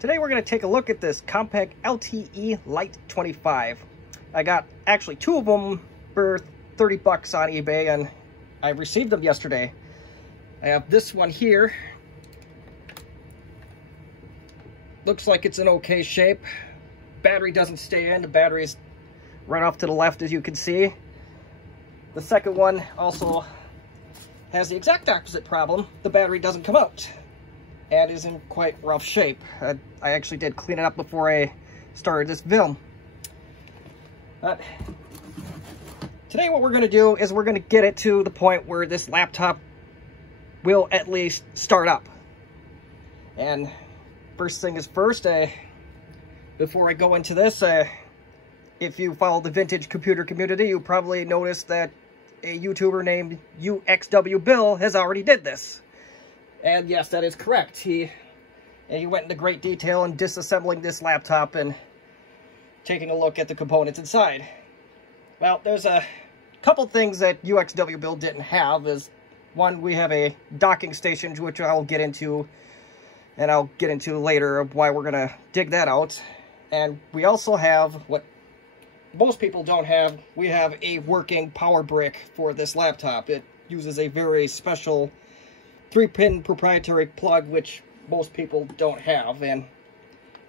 Today we're going to take a look at this Compaq LTE Lite 25. I got actually two of them for 30 bucks on eBay, and I received them yesterday. I have this one here. Looks like it's in okay shape. Battery doesn't stay in. The battery's right off to the left, as you can see. The second one also has the exact opposite problem. The battery doesn't come out and is in quite rough shape. I actually did clean it up before I started this film. But today what we're going to do is we're going to get it to the point where this laptop will at least start up. And first thing is first, before I go into this, if you follow the vintage computer community, you probably noticed that a YouTuber named UXW Bill has already did this. And yes, that is correct. He went into great detail in disassembling this laptop and taking a look at the components inside. Well, there's a couple things that UXW Bill didn't have. Is one, we have a docking station, which I'll get into, and I'll get into later of why we're gonna dig that out. And we also have what most people don't have. We have a working power brick for this laptop. It uses a very special 3-pin proprietary plug, which most people don't have. And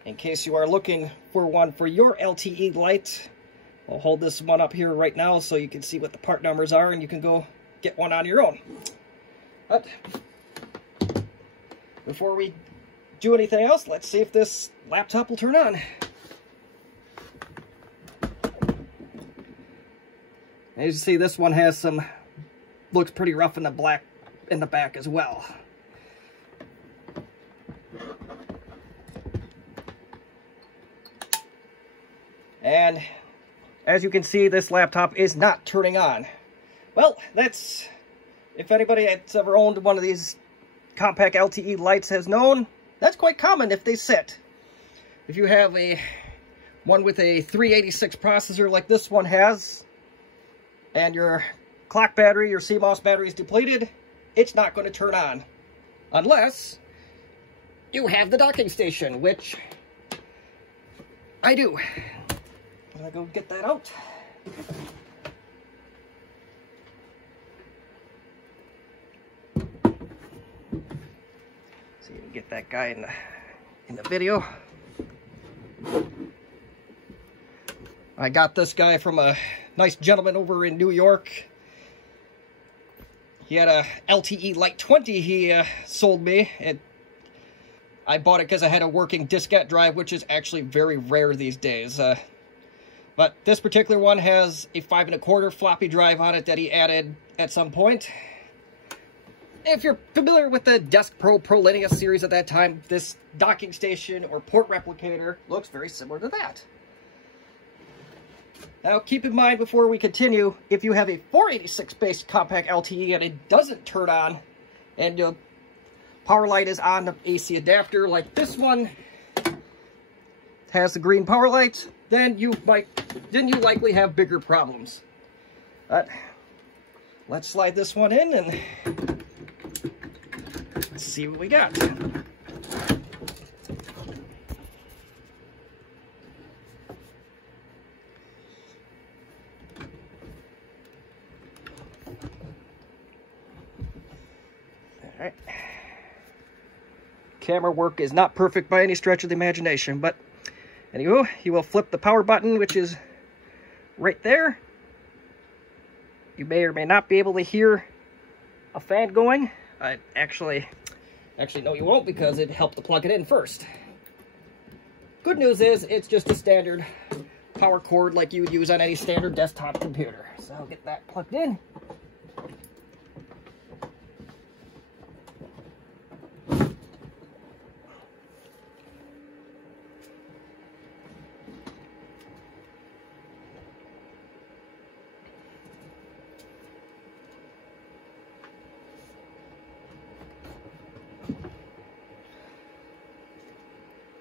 in case you are looking for one for your LTE Lite, I'll hold this one up here right now so you can see what the part numbers are, and you can go get one on your own. But before we do anything else, let's see if this laptop will turn on. As you see, this one has some, looks pretty rough in the black in the back as well. And as you can see, this laptop is not turning on. Well, that's, if anybody that's ever owned one of these Compaq LTE Lites has known, that's quite common if they sit. If you have one with a 386 processor like this one has, and your clock battery, your CMOS battery is depleted, it's not going to turn on. Unless you have the docking station, which I do. I'm going to go get that out. So you can get that guy in the video. I got this guy from a nice gentleman over in New York. He had a LTE Lite 20 he sold me. I bought it because I had a working diskette drive, which is actually very rare these days. But this particular one has a 5 1/4 floppy drive on it that he added at some point. If you're familiar with the Desk Pro ProLinea series at that time, this docking station or port replicator looks very similar to that. Now, keep in mind before we continue, if you have a 486-based Compaq LTE and it doesn't turn on, and your power light is on the AC adapter, like this one has the green power light, then you likely have bigger problems. But let's slide this one in and see what we got. Alright. Camera work is not perfect by any stretch of the imagination, but anyway, you will flip the power button, which is right there. You may or may not be able to hear a fan going. Actually, no, you won't, because it helped to plug it in first. Good news is it's just a standard power cord like you would use on any standard desktop computer. So I'll get that plugged in.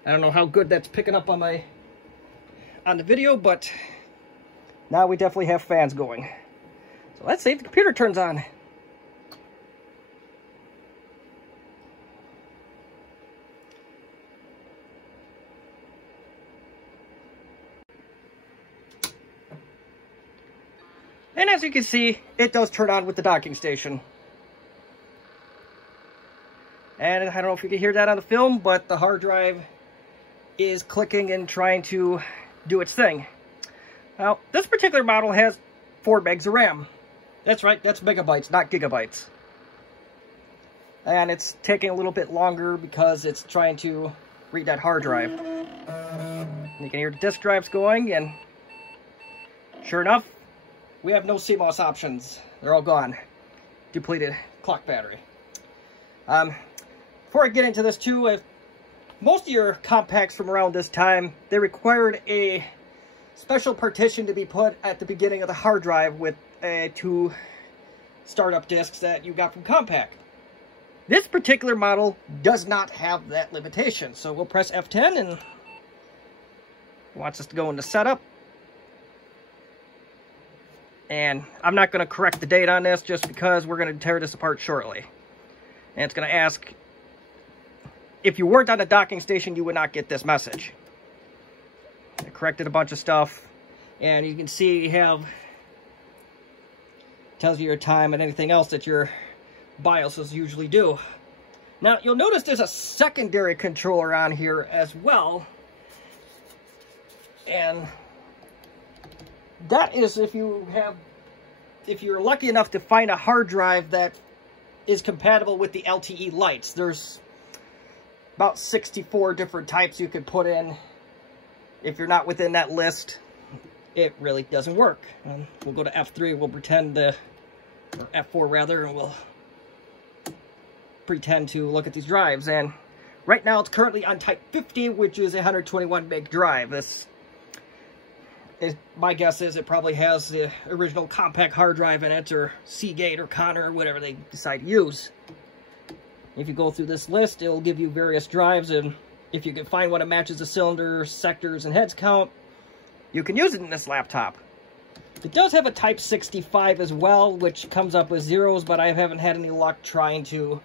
I don't know how good that's picking up on the video, but now we definitely have fans going. So let's see if the computer turns on. And as you can see, it does turn on with the docking station. And I don't know if you can hear that on the film, but the hard drive is clicking and trying to do its thing. Now, this particular model has 4 megs of RAM. That's right, that's megabytes, not gigabytes. And it's taking a little bit longer because it's trying to read that hard drive. You can hear the disk drives going, and sure enough, we have no CMOS options. They're all gone. Depleted clock battery. Before I get into this too, most of your Compaqs from around this time, they required a special partition to be put at the beginning of the hard drive with 2 startup disks that you got from Compaq. This particular model does not have that limitation, so we'll press F10 and it wants us to go into setup. And I'm not going to correct the date on this just because we're going to tear this apart shortly. And it's going to ask, if you weren't on the docking station, you would not get this message. I corrected a bunch of stuff, and you can see you have, tells you your time and anything else that your BIOSes usually do. Now, you'll notice there's a secondary controller on here as well. And that is if you're lucky enough to find a hard drive that is compatible with the LTE Lites. There's about 64 different types you could put in. If you're not within that list, it really doesn't work. And we'll go to F3, we'll pretend or F4 rather, and we'll pretend to look at these drives. And right now it's currently on type 50, which is a 121 meg drive. My guess is it probably has the original Compaq hard drive in it, or Seagate or Connor, or whatever they decide to use. If you go through this list, it'll give you various drives, and if you can find one that matches the cylinder, sectors, and heads count, you can use it in this laptop. It does have a Type 65 as well, which comes up with zeros, but I haven't had any luck trying to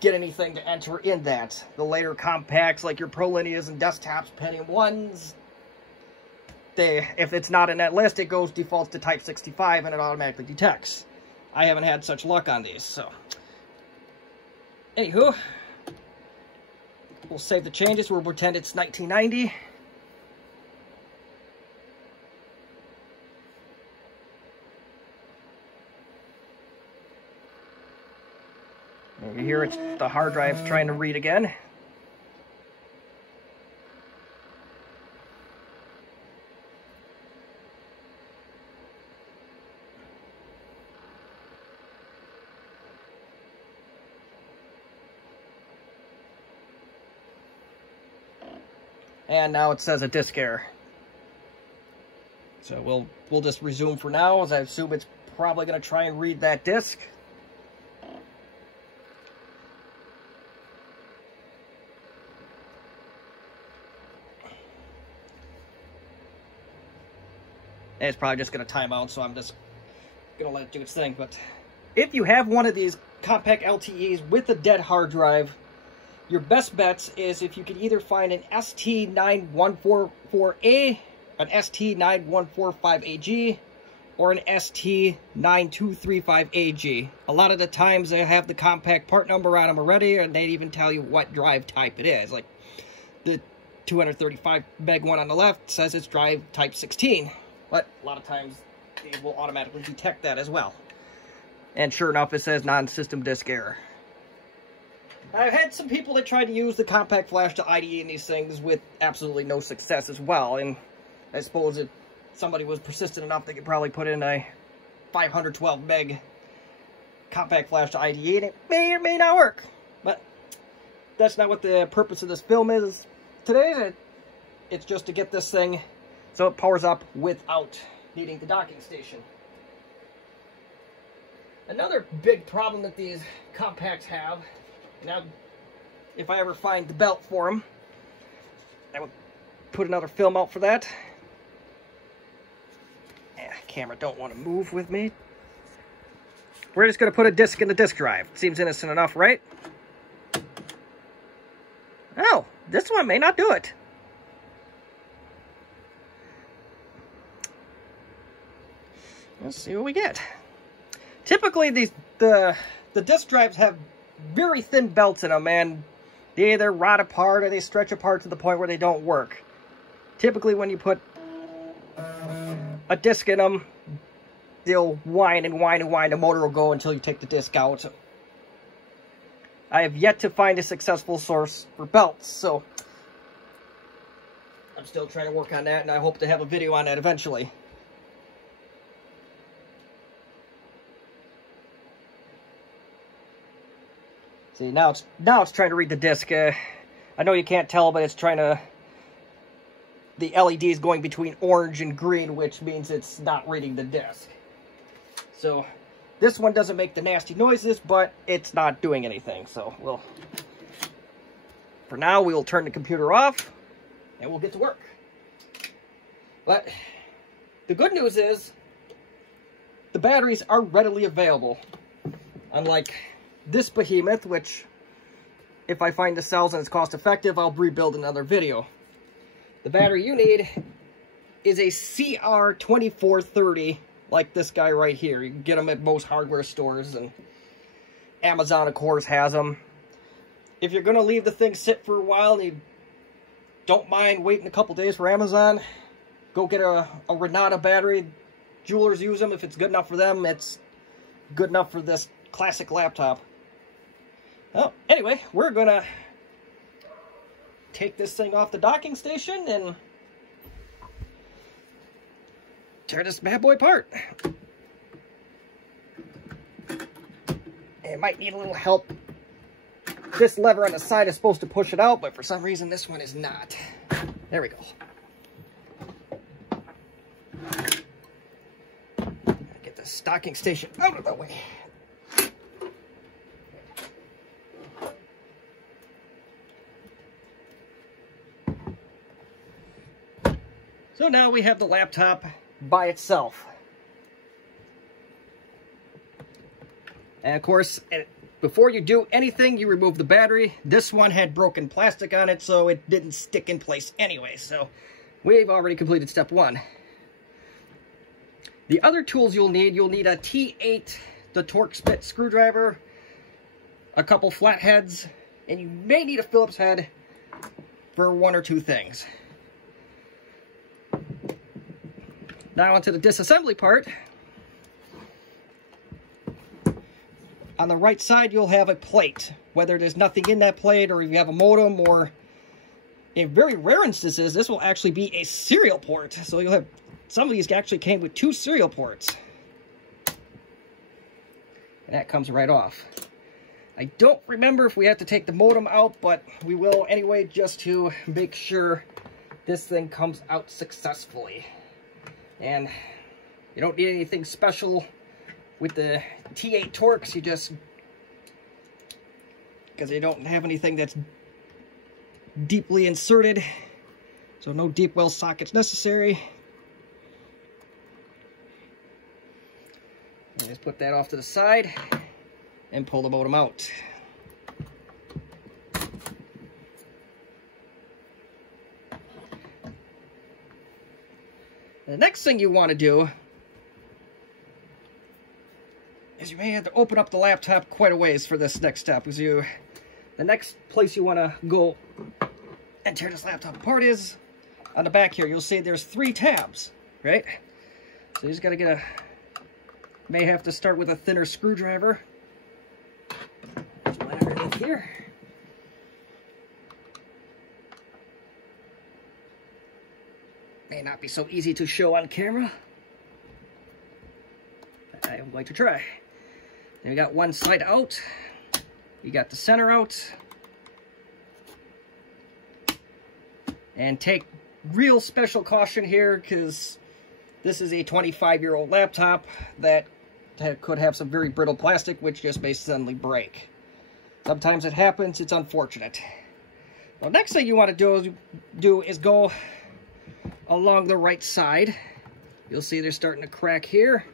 get anything to enter in that. The later Compaqs, like your ProLineas and desktops, Pentium 1s, if it's not in that list, it defaults to Type 65 and it automatically detects. I haven't had such luck on these, so. Anywho, we'll save the changes. We'll pretend it's 1990. And you hear it's the hard drive's trying to read again. And now it says a disk error. So we'll just resume for now, as I assume it's probably going to try and read that disk. And it's probably just going to time out, so I'm just going to let it do its thing. But if you have one of these Compaq LTEs with a dead hard drive, your best bets is if you can either find an ST9144A, an ST9145AG, or an ST9235AG. A lot of the times they have the Compaq part number on them already, and they even tell you what drive type it is. Like the 235 meg one on the left says it's drive type 16, but a lot of times it will automatically detect that as well. And sure enough, it says non-system disk error. I've had some people that tried to use the Compaq flash to IDE in these things with absolutely no success as well. And I suppose if somebody was persistent enough, they could probably put in a 512 meg Compaq flash to IDE, and it may or may not work. But that's not what the purpose of this film is today. It's just to get this thing so it powers up without needing the docking station. Another big problem that these Compaqs have, now if I ever find the belt for them, I will put another film out for that. Camera don't want to move with me. We're just going to put a disc in the disk drive. Seems innocent enough, right? Oh, this one may not do it. Let's see what we get. Typically, the disk drives have very thin belts in them, and they either rot apart or they stretch apart to the point where they don't work. Typically, when you put a disc in them, they'll whine and whine and whine. The motor will go until you take the disc out. I have yet to find a successful source for belts, so I'm still trying to work on that, and I hope to have a video on that eventually. See, now it's trying to read the disc. I know you can't tell, but it's trying to... The LED is going between orange and green, which means it's not reading the disc. So, this one doesn't make the nasty noises, but it's not doing anything. So, for now, we will turn the computer off, and we'll get to work. But, the good news is, the batteries are readily available. Unlike this behemoth, which, if I find the cells and it's cost effective, I'll rebuild another video. The battery you need is a CR2430, like this guy right here. You can get them at most hardware stores, and Amazon, of course, has them. If you're going to leave the thing sit for a while and you don't mind waiting a couple days for Amazon, go get a Renata battery. Jewelers use them. If it's good enough for them, it's good enough for this classic laptop. Well, anyway, we're going to take this thing off the docking station and tear this bad boy apart. It might need a little help. This lever on the side is supposed to push it out, but for some reason this one is not. There we go. Get the docking station out of the way. So now we have the laptop by itself. And of course, before you do anything, you remove the battery. This one had broken plastic on it, so it didn't stick in place anyway. So we've already completed step one. The other tools you'll need a T8, the Torx bit screwdriver, a couple flatheads, and you may need a Phillips head for one or two things. Now onto the disassembly part. On the right side, you'll have a plate. Whether there's nothing in that plate, or if you have a modem, or in very rare instances, this will actually be a serial port. So you'll have, some of these actually came with 2 serial ports. And that comes right off. I don't remember if we have to take the modem out, but we will anyway, just to make sure this thing comes out successfully. And you don't need anything special with the T8 Torx. You just, because they don't have anything that's deeply inserted, so no deep well sockets necessary. And just put that off to the side and pull the modem out. The next thing you want to do is you may have to open up the laptop quite a ways for this next step. Because the next place you want to go and tear this laptop apart is on the back here. You'll see there's 3 tabs, right? So you just got to get may have to start with a thinner screwdriver. There's one underneath here. May not be so easy to show on camera. I am going to try. Then we got one side out. You got the center out. And take real special caution here, because this is a 25-year-old laptop that could have some very brittle plastic, which just may suddenly break. Sometimes it happens. It's unfortunate. Well, next thing you want to do is go along the right side. You'll see they're starting to crack here.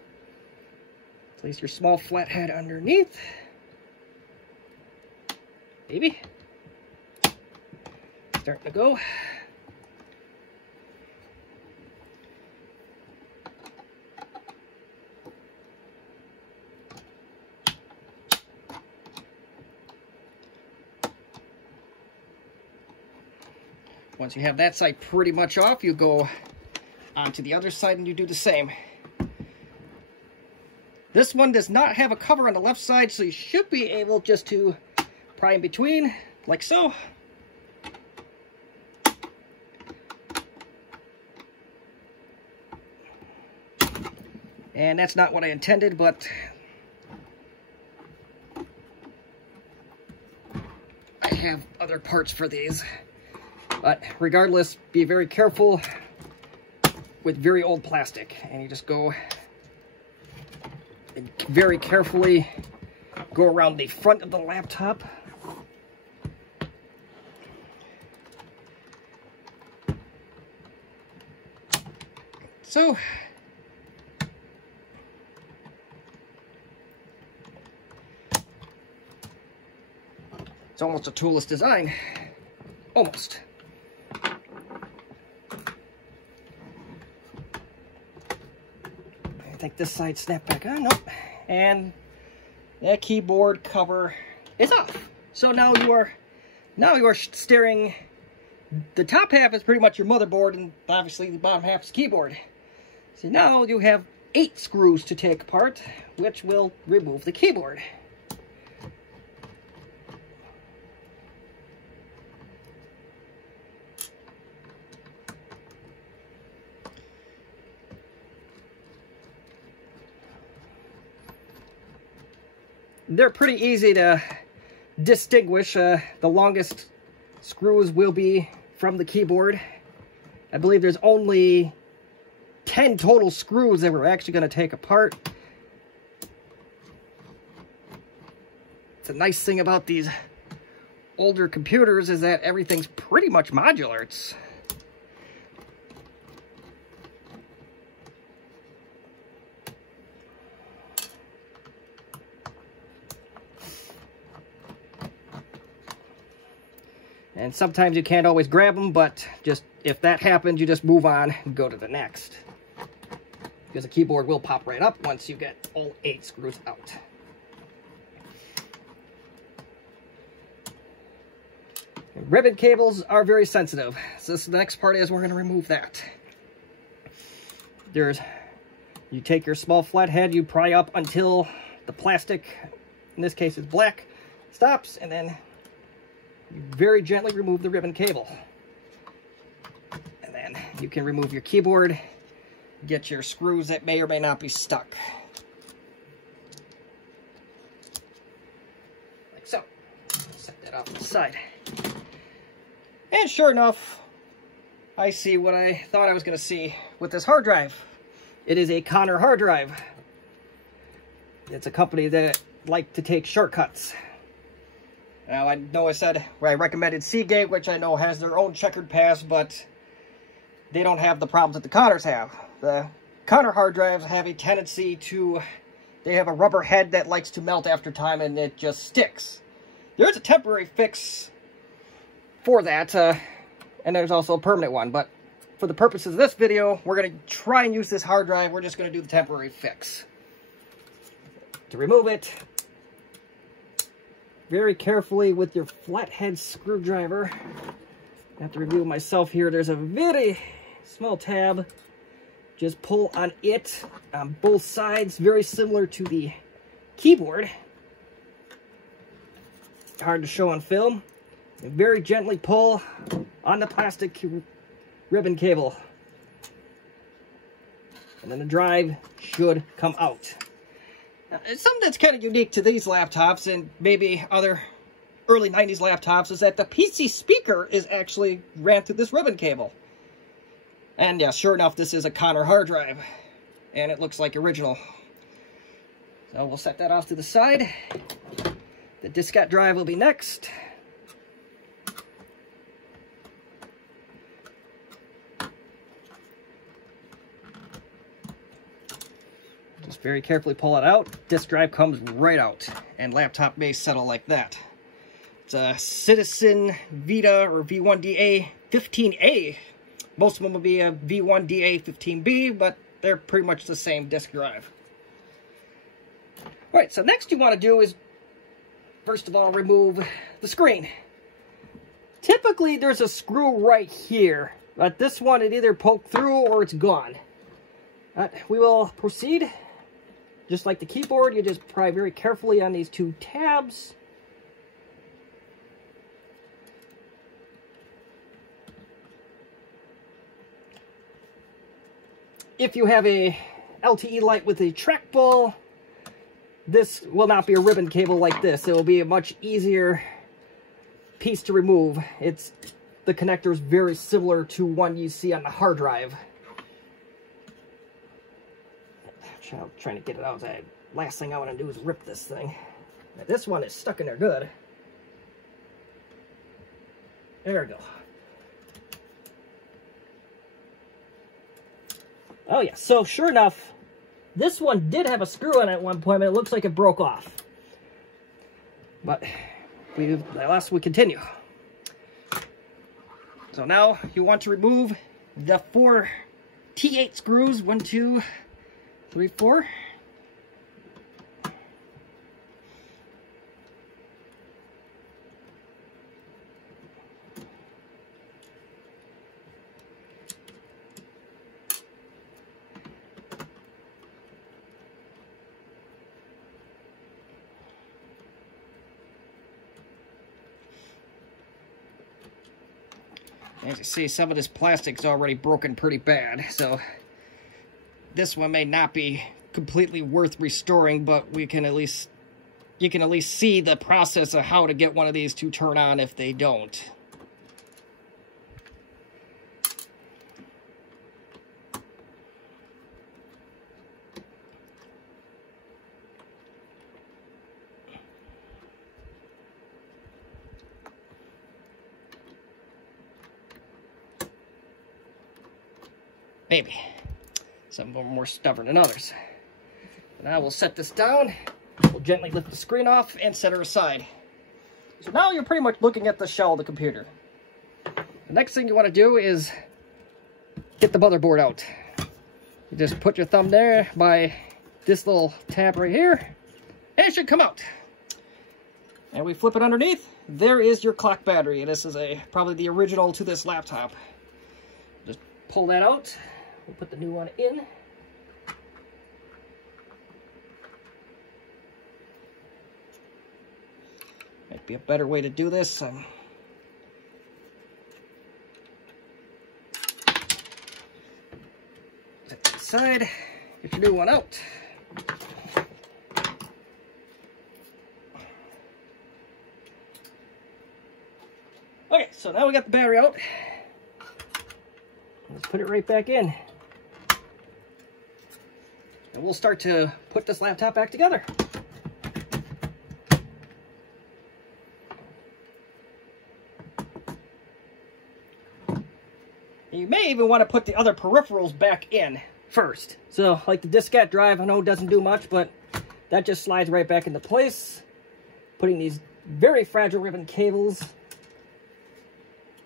Place your small flathead underneath. Maybe. Starting to go. Once you have that side pretty much off, you go onto the other side and you do the same. This one does not have a cover on the left side, so you should be able just to pry in between, like so. And that's not what I intended, but I have other parts for these. But regardless, be very careful with very old plastic. And you just go and very carefully go around the front of the laptop. So, it's almost a toolless design. Almost. I think this side snapped back on. Nope. And that keyboard cover is off. So now you are staring. The top half is pretty much your motherboard, and obviously the bottom half is keyboard. So now you have 8 screws to take apart, which will remove the keyboard. They're pretty easy to distinguish. The longest screws will be from the keyboard. I believe there's only 10 total screws that we're actually going to take apart. It's a nice thing about these older computers is that everything's pretty much modular. And sometimes you can't always grab them, but just if that happens, you just move on and go to the next. Because the keyboard will pop right up once you get all 8 screws out. And ribbon cables are very sensitive. So this next part is we're going to remove that. You take your small flathead, you pry up until the plastic, in this case is black, stops, and then you very gently remove the ribbon cable. And then you can remove your keyboard, get your screws that may or may not be stuck. Like so. Set that off to the side. And sure enough, I see what I thought I was going to see with this hard drive. It is a Conner hard drive. It's a company that like to take shortcuts. Now, I know I said I recommended Seagate, which I know has their own checkered past, but they don't have the problems that the Conners have. The Conner hard drives have a tendency to, they have a rubber head that likes to melt after time and it just sticks. There's a temporary fix for that, and there's also a permanent one, but for the purposes of this video, we're going to try and use this hard drive. We're just going to do the temporary fix. To remove it, very carefully with your flathead screwdriver. I have to remove myself here. There's a very small tab. Just pull on it on both sides, very similar to the keyboard. Hard to show on film. And very gently pull on the plastic ribbon cable. And then the drive should come out. Something that's kind of unique to these laptops and maybe other early 90s laptops is that the PC speaker is actually ran through this ribbon cable. And yeah, sure enough, this is a Conner hard drive. And it looks like original. So we'll set that off to the side. The diskette drive will be next. Just very carefully pull it out. Disk drive comes right out, and laptop may settle like that. It's a Citizen Vita or V1DA 15A. Most of them will be a V1DA 15B, but they're pretty much the same disk drive. All right, so next you want to do is, first of all, remove the screen. Typically, there's a screw right here, but this one, it either poked through or it's gone. We will proceed. Just like the keyboard, you just pry very carefully on these two tabs. If you have a LTE Lite with a trackball, this will not be a ribbon cable like this. It will be a much easier piece to remove. The connector is very similar to one you see on the hard drive. I'm trying to get it out. The last thing I want to do is rip this thing. Now, this one is stuck in there good. There we go. Oh yeah, so sure enough, this one did have a screw in it at one point, but it looks like it broke off. But we continue. So now you want to remove the 4 T8 screws. 1, 2, 3, 4. As you see, some of this plastic's already broken pretty bad, so this one may not be completely worth restoring, but you can at least see the process of how to get one of these to turn on if they don't. Maybe. Some of them are more stubborn than others. Now we'll set this down. We'll gently lift the screen off and set her aside. So now you're pretty much looking at the shell of the computer. The next thing you want to do is get the motherboard out. You just put your thumb there by this little tab right here, and it should come out. And we flip it underneath. There is your clock battery. This is probably the original to this laptop. Just pull that out. We'll put the new one in. Might be a better way to do this. Set that aside. Get your new one out. Okay, so now we got the battery out. Let's put it right back in. And we'll start to put this laptop back together. You may even want to put the other peripherals back in first. So, like the diskette drive, I know it doesn't do much, but that just slides right back into place. Putting these very fragile ribbon cables.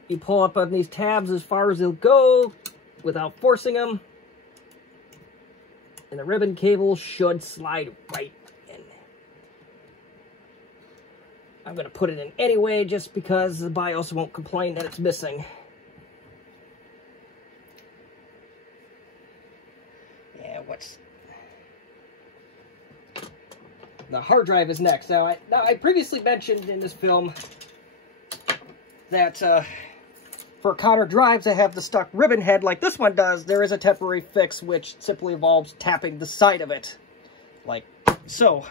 You pull up on these tabs as far as they'll go without forcing them. And the ribbon cable should slide right in. I'm going to put it in anyway just because the BIOS won't complain that it's missing. Yeah, the hard drive is next. Now I previously mentioned in this film that for counter drives that have the stuck ribbon head like this one does, there is a temporary fix which simply involves tapping the side of it, like so.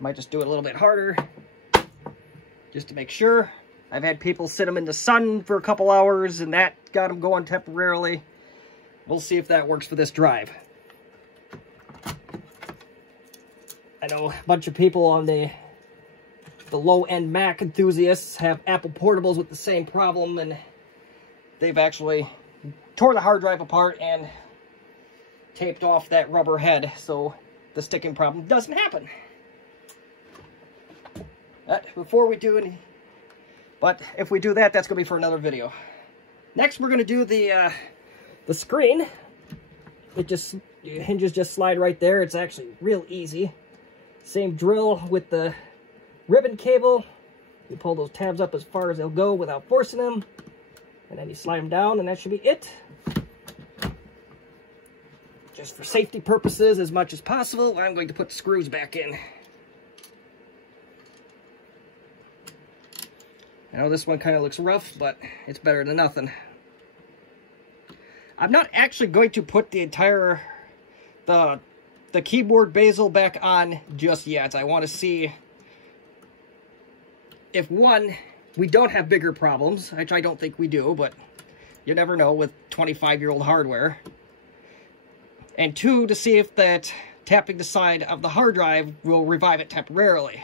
Might just do it a little bit harder, just to make sure. I've had people sit them in the sun for a couple hours, and that got them going temporarily. We'll see if that works for this drive. I know a bunch of people on the low-end Mac enthusiasts have Apple portables with the same problem, and they've actually tore the hard drive apart and taped off that rubber head so the sticking problem doesn't happen. Before we do any, but if we do that, that's going to be for another video. Next, we're going to do the screen. The hinges just slide right there. It's actually real easy. Same drill with the ribbon cable. You pull those tabs up as far as they'll go without forcing them, and then you slide them down, and that should be it. Just for safety purposes as much as possible, I'm going to put the screws back in. I know this one kind of looks rough, but it's better than nothing. I'm not actually going to put the entire the keyboard bezel back on just yet. I want to see if, one, we don't have bigger problems, which I don't think we do, but you never know with 25-year-old hardware. And two, to see if that tapping the side of the hard drive will revive it temporarily.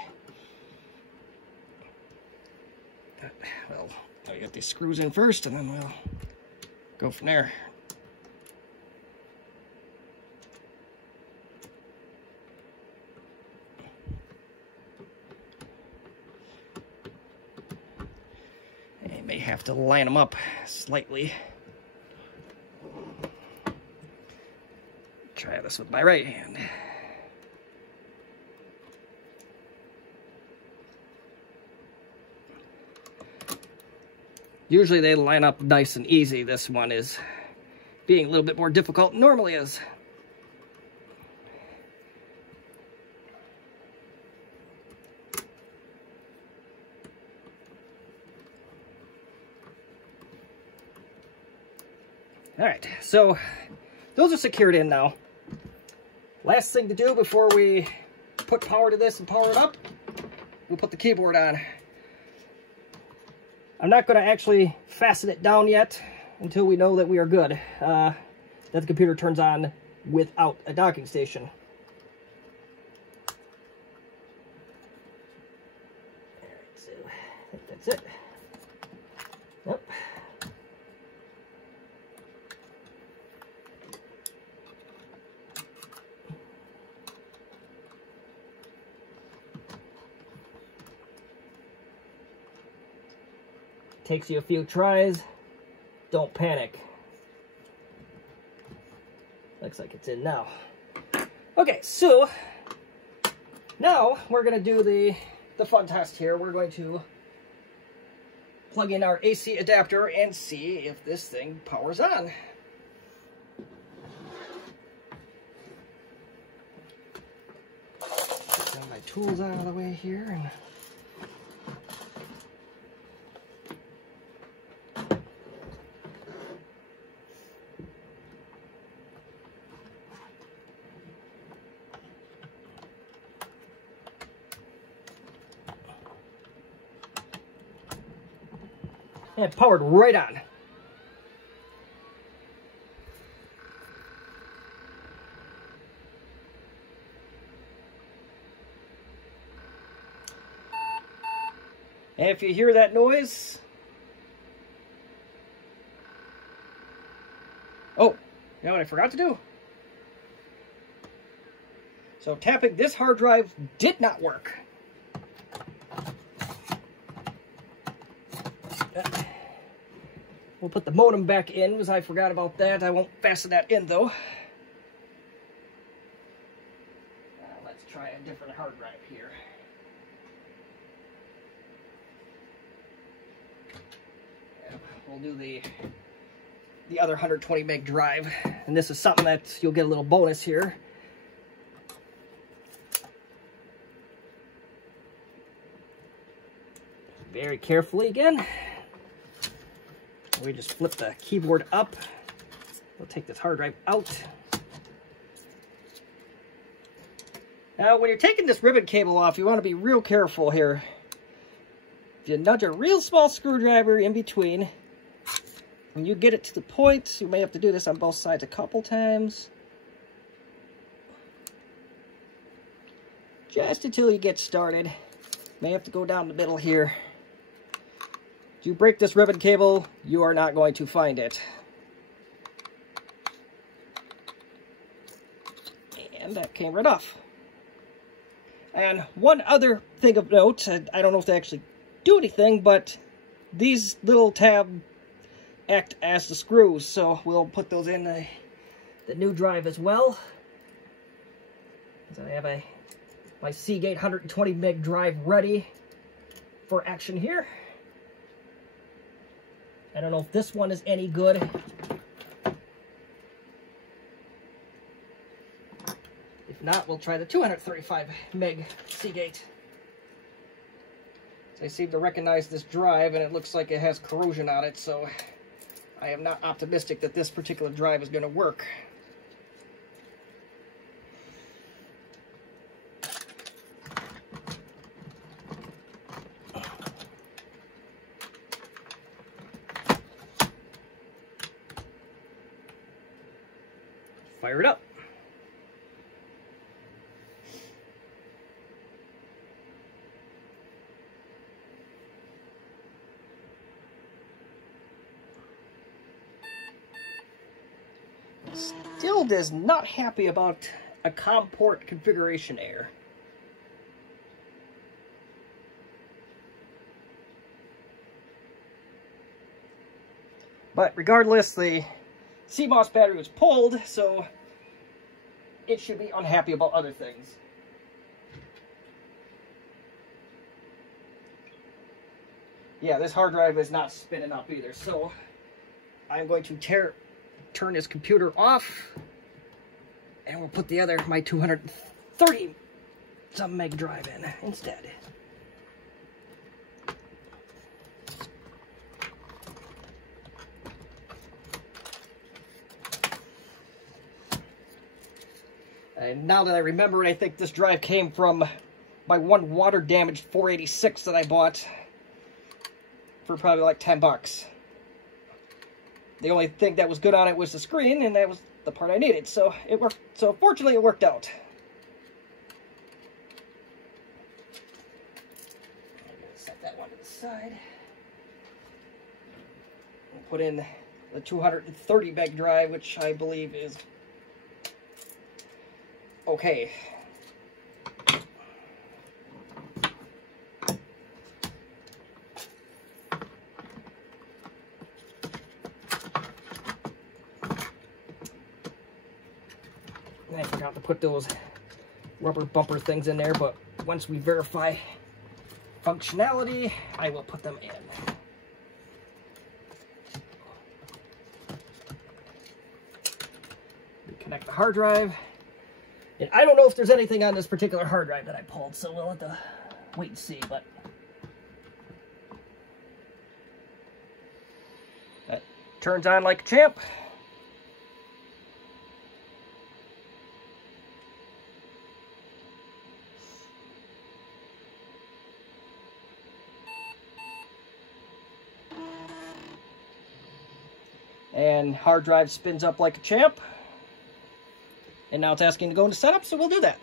Well, I'll get these screws in first, and then we'll go from there. I may have to line them up slightly. Try this with my right hand. Usually they line up nice and easy. This one is being a little bit more difficult than it normally is. All right, so those are secured in now. Last thing to do before we put power to this and power it up, we'll put the keyboard on. I'm not going to actually fasten it down yet until we know that we are good. That the computer turns on without a docking station. Alright, so I think that's it. Yep. Takes you a few tries. Don't panic. Looks like it's in now. Okay, so now we're going to do the fun test here. We're going to plug in our AC adapter and see if this thing powers on. Get my tools out of the way here. And and powered right on. And if you hear that noise, oh, you know what I forgot to do? So tapping this hard drive did not work. We'll put the modem back in because I forgot about that. I won't fasten that in though. Let's try a different hard drive here. Yeah, we'll do the other 120 meg drive, and this is something that you'll get a little bonus here. Very carefully again. We just flip the keyboard up. We'll take this hard drive out. Now, when you're taking this ribbon cable off, you want to be real careful here. If you nudge a real small screwdriver in between, when you get it to the point, you may have to do this on both sides a couple times. Just until you get started. May have to go down the middle here. If you break this ribbon cable, you are not going to find it. And that came right off. And one other thing of note, I don't know if they actually do anything, but these little tabs act as the screws, so we'll put those in the new drive as well. So I have my Seagate 120 meg drive ready for action here. I don't know if this one is any good. If not, we'll try the 235 meg Seagate. So I seem to recognize this drive, and it looks like it has corrosion on it, so I am not optimistic that this particular drive is going to work. Fire it up. Still is not happy about a COM port configuration error. But regardless, the CMOS battery was pulled, so it should be unhappy about other things. Yeah, this hard drive is not spinning up either, so I'm going to turn this computer off, and we'll put the other, my 230 some meg drive in instead. And now that I remember it, I think this drive came from my one water damaged 486 that I bought for probably like 10 bucks. The only thing that was good on it was the screen, and that was the part I needed. So it worked. So fortunately, it worked out. I'm gonna set that one to the side. We'll put in the 230 meg drive, which I believe is okay. I forgot to put those rubber bumper things in there, but once we verify functionality, I will put them in. Reconnect the hard drive. And I don't know if there's anything on this particular hard drive that I pulled, so we'll have to wait and see, but that turns on like a champ. And hard drive spins up like a champ. And now it's asking to go into setup, so we'll do that.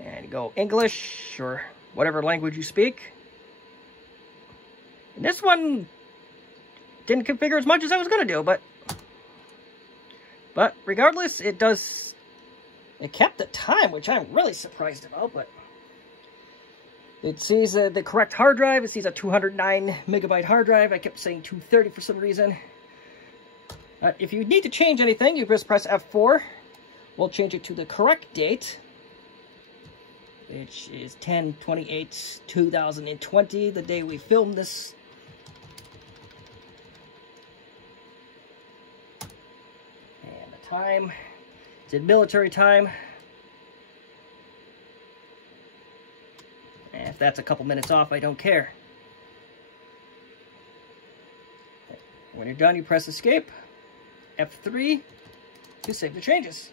And go English, or whatever language you speak. And this one didn't configure as much as I was going to do, but regardless, it kept the time, which I'm really surprised about, but it sees the correct hard drive. It sees a 209 megabyte hard drive. I kept saying 230 for some reason. If you need to change anything, you just press F4. We'll change it to the correct date, which is 10/28/2020, the day we filmed this. And the time, it's in military time. And if that's a couple minutes off, I don't care. When you're done, you press Escape, F3, to save the changes.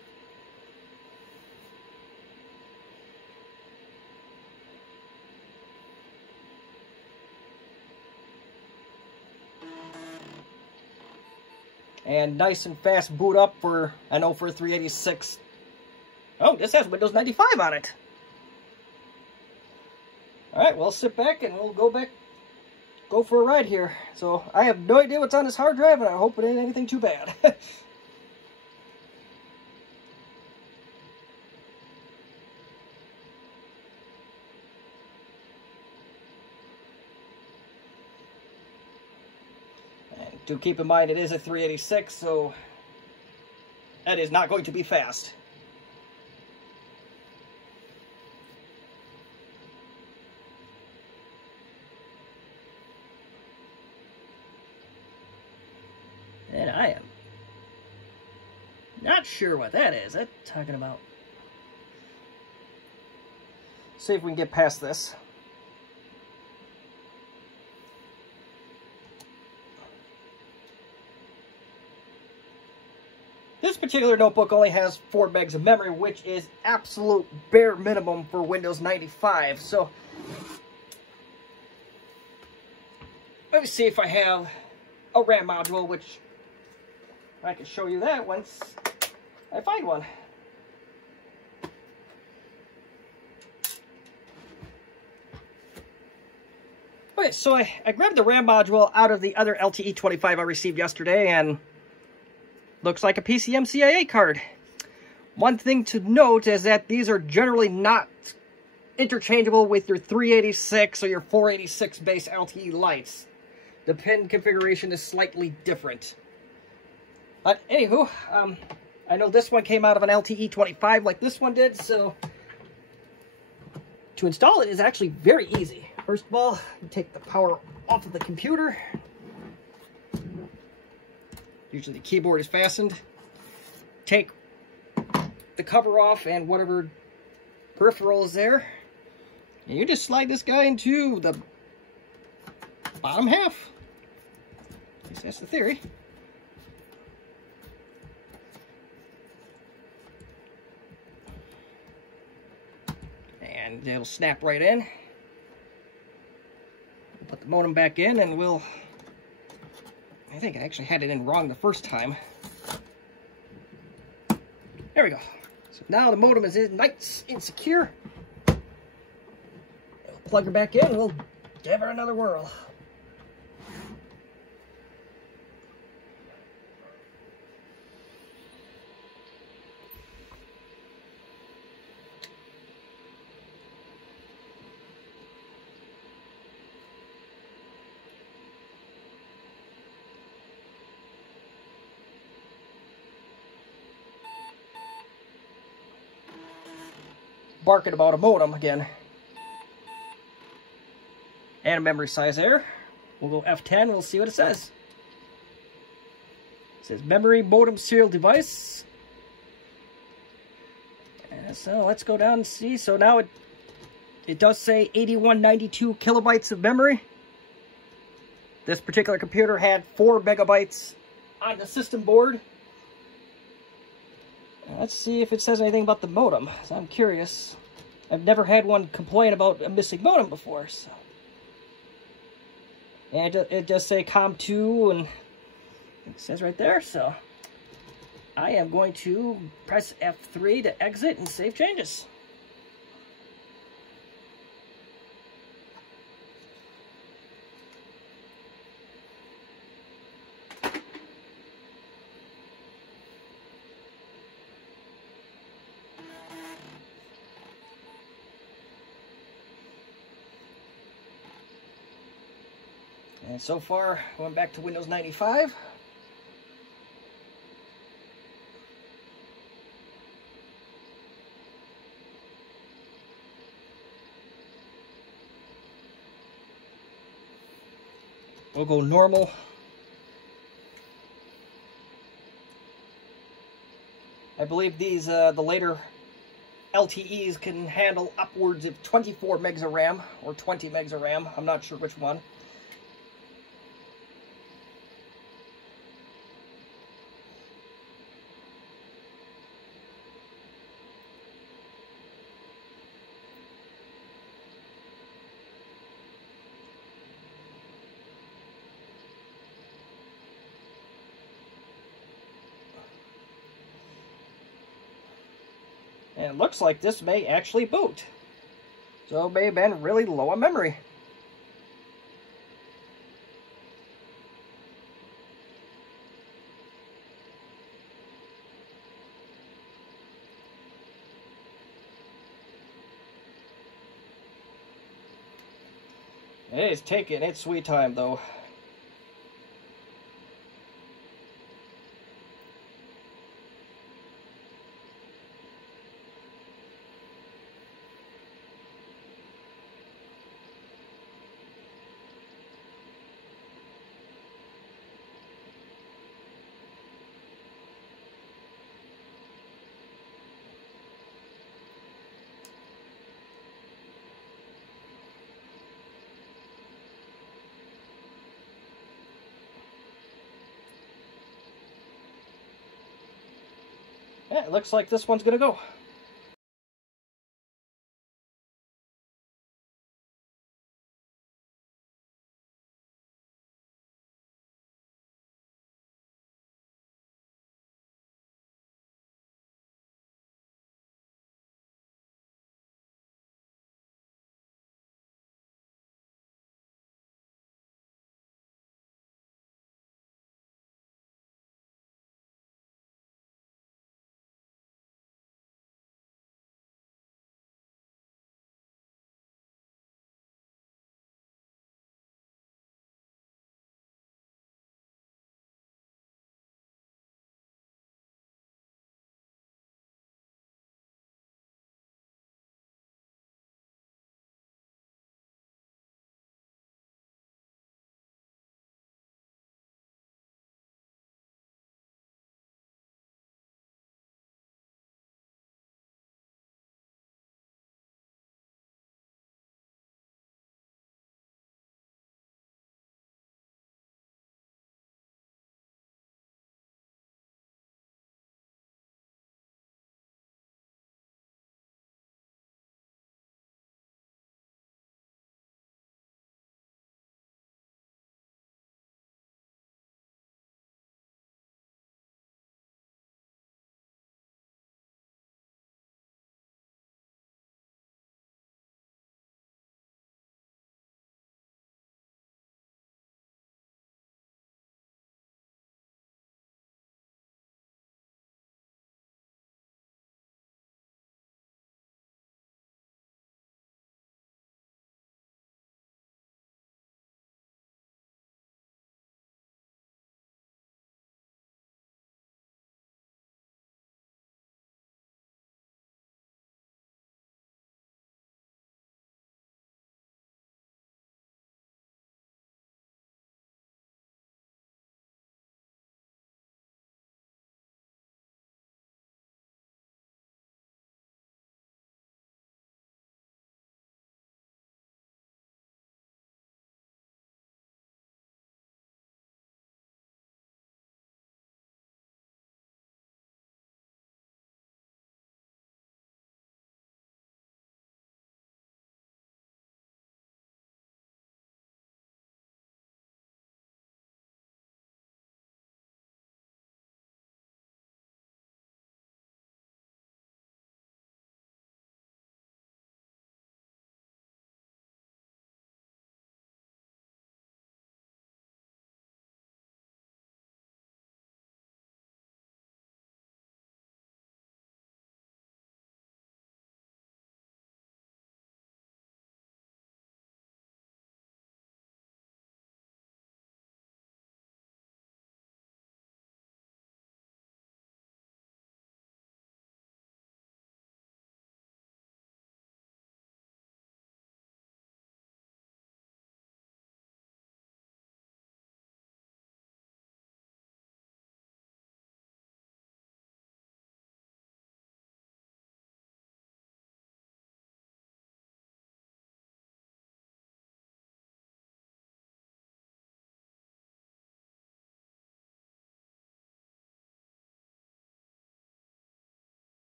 And nice and fast boot up for, I know for 386. Oh, this has Windows 95 on it. Alright, well, sit back and we'll go for a ride here. So, I have no idea what's on this hard drive, and I hope it ain't anything too bad. Do keep in mind it is a 386, so that is not going to be fast. I am not sure what that is. That's talking about. See if we can get past this. This particular notebook only has 4 megs of memory, which is absolute bare minimum for Windows 95. So, let me see if I have a RAM module, which I can show you that once I find one. Okay, so I grabbed the RAM module out of the other LTE 25 I received yesterday, and looks like a PCMCIA card. One thing to note is that these are generally not interchangeable with your 386 or your 486 base LTE Lites. The pin configuration is slightly different. But anywho, I know this one came out of an LTE 25 like this one did, so to install it is actually very easy. First of all, you take the power off of the computer. Usually the keyboard is fastened. Take the cover off and whatever peripheral is there. And you just slide this guy into the bottom half. At least that's the theory. And it'll snap right in. We'll put the modem back in and we'll... I think I actually had it in wrong the first time. There we go. So now the modem is in nice and secure. We'll plug her back in and we'll give her another whirl. Barking about a modem again. And a memory size there. We'll go F10, we'll see what it says. It says memory modem serial device. And so let's go down and see. So now it does say 8192 kilobytes of memory. This particular computer had 4 megabytes on the system board. Let's see if it says anything about the modem. So I'm curious. I've never had one complain about a missing modem before. So. And it does say COM2, and it says right there. So I am going to press F3 to exit and save changes. And so far, I went back to Windows 95. We'll go normal. I believe these, the later LTEs can handle upwards of 24 megs of RAM or 20 megs of RAM. I'm not sure which one. And it looks like this may actually boot. So it may have been really low on memory. It is taking its sweet time though. Yeah, it looks like this one's gonna go.